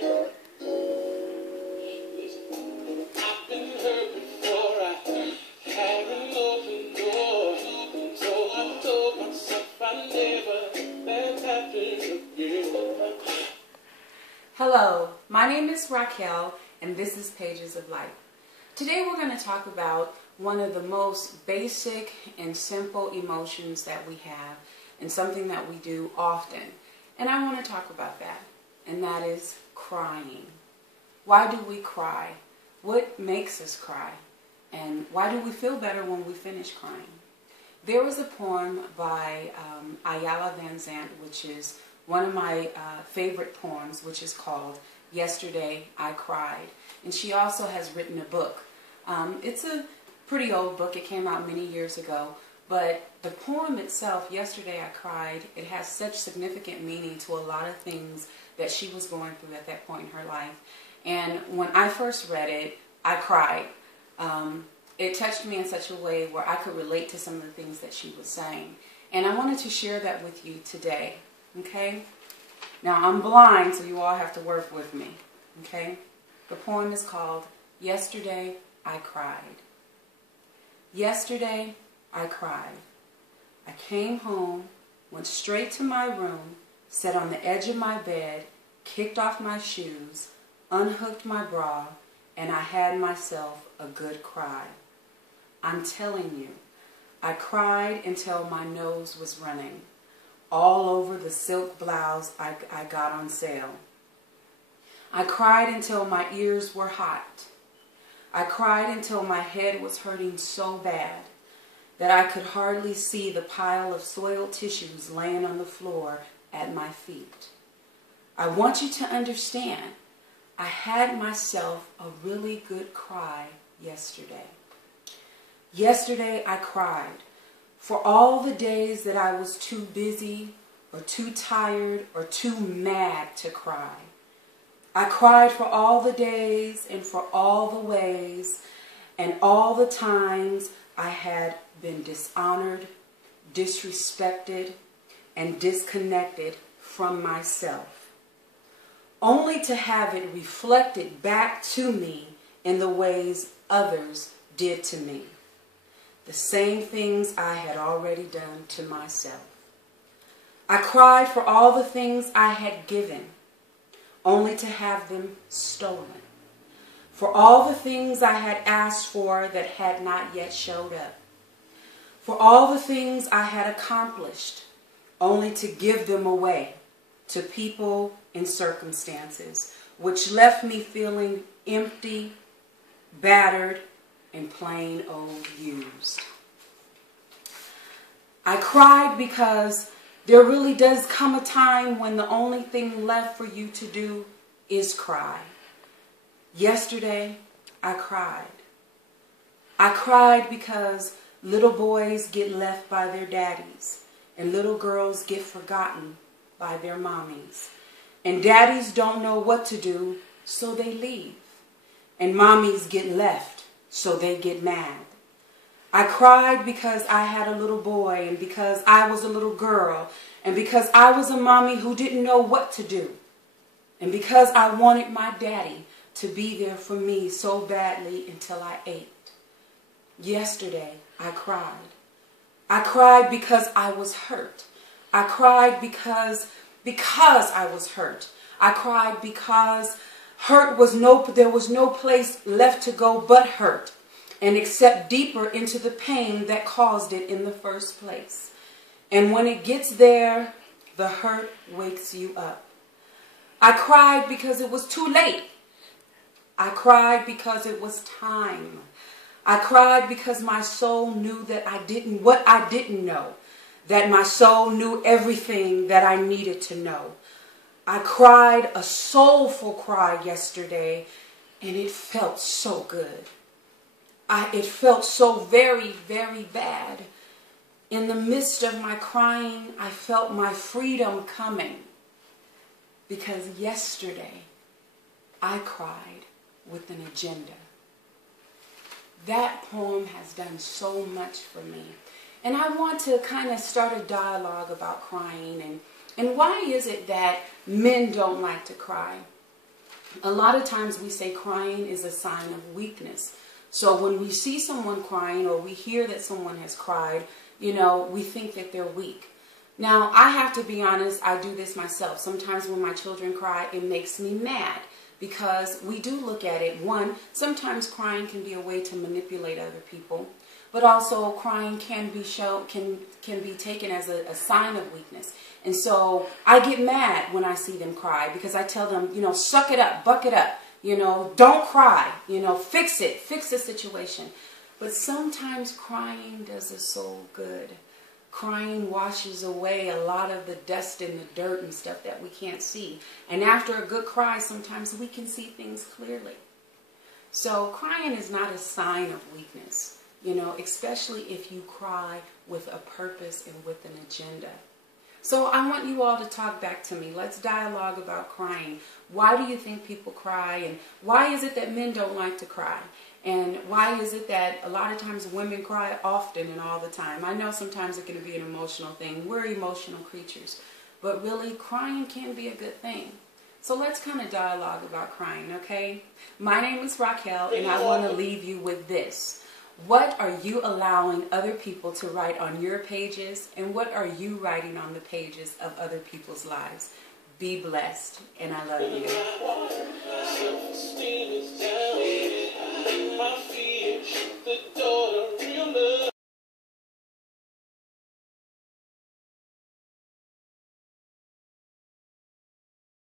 Hello, my name is Raquel and this is Pages of Life. Today we're going to talk about one of the most basic and simple emotions that we have and something that we do often. And I want to talk about that, and that is crying. Why do we cry? What makes us cry? And why do we feel better when we finish crying? There was a poem by Iyanla Vanzant, which is one of my favorite poems, which is called Yesterday I Cried. And she also has written a book. It's a pretty old book. It came out many years ago. But the poem itself, Yesterday I Cried, it has such significant meaning to a lot of things that she was going through at that point in her life. And when I first read it, I cried. It touched me in such a way where I could relate to some of the things that she was saying. And I wanted to share that with you today. Okay? Now, I'm blind, so you all have to work with me. Okay? The poem is called Yesterday I Cried. Yesterday I cried. I came home, went straight to my room, sat on the edge of my bed, kicked off my shoes, unhooked my bra, and I had myself a good cry. I'm telling you, I cried until my nose was running, all over the silk blouse I got on sale. I cried until my ears were hot. I cried until my head was hurting so bad that I could hardly see the pile of soiled tissues laying on the floor at my feet. I want you to understand, I had myself a really good cry yesterday. Yesterday I cried for all the days that I was too busy or too tired or too mad to cry. I cried for all the days and for all the ways and all the times I had been dishonored, disrespected, and disconnected from myself, only to have it reflected back to me in the ways others did to me. The same things I had already done to myself. I cried for all the things I had given, only to have them stolen. For all the things I had asked for that had not yet showed up. For all the things I had accomplished, only to give them away to people and circumstances, which left me feeling empty, battered, and plain old used. I cried because there really does come a time when the only thing left for you to do is cry. Yesterday, I cried. I cried because little boys get left by their daddies, and little girls get forgotten by their mommies. And daddies don't know what to do, so they leave. And mommies get left, so they get mad. I cried because I had a little boy, and because I was a little girl, and because I was a mommy who didn't know what to do, and because I wanted my daddy to be there for me so badly until I ate. Yesterday, I cried. I cried because I was hurt. I cried because I was hurt. I cried because there was no place left to go but hurt, and accept deeper into the pain that caused it in the first place. And when it gets there, the hurt wakes you up. I cried because it was too late. I cried because it was time. I cried because my soul knew that what I didn't know, that my soul knew everything that I needed to know. I cried a soulful cry yesterday, and it felt so good. It felt so very, very bad. In the midst of my crying, I felt my freedom coming. Because yesterday, I cried with an agenda. That poem has done so much for me. And I want to kind of start a dialogue about crying and why is it that men don't like to cry? A lot of times we say crying is a sign of weakness. So when we see someone crying or we hear that someone has cried, you know, we think that they're weak. Now, I have to be honest, I do this myself. Sometimes when my children cry, it makes me mad because we do look at it. One, sometimes crying can be a way to manipulate other people, but also crying can be taken as a sign of weakness. And so I get mad when I see them cry because I tell them, you know, suck it up, buck it up, you know, don't cry, you know, fix it, fix the situation. But sometimes crying does us so good. Crying washes away a lot of the dust and the dirt and stuff that we can't see. And after a good cry, sometimes we can see things clearly. So crying is not a sign of weakness, you know, especially if you cry with a purpose and with an agenda. So I want you all to talk back to me. Let's dialogue about crying. Why do you think people cry? And why is it that men don't like to cry? And why is it that a lot of times women cry often and all the time? I know sometimes it can be an emotional thing. We're emotional creatures. But really, crying can be a good thing. So let's kind of dialogue about crying, okay? My name is Raquel, and I want to leave you with this. What are you allowing other people to write on your pages? And what are you writing on the pages of other people's lives? Be blessed, and I love you.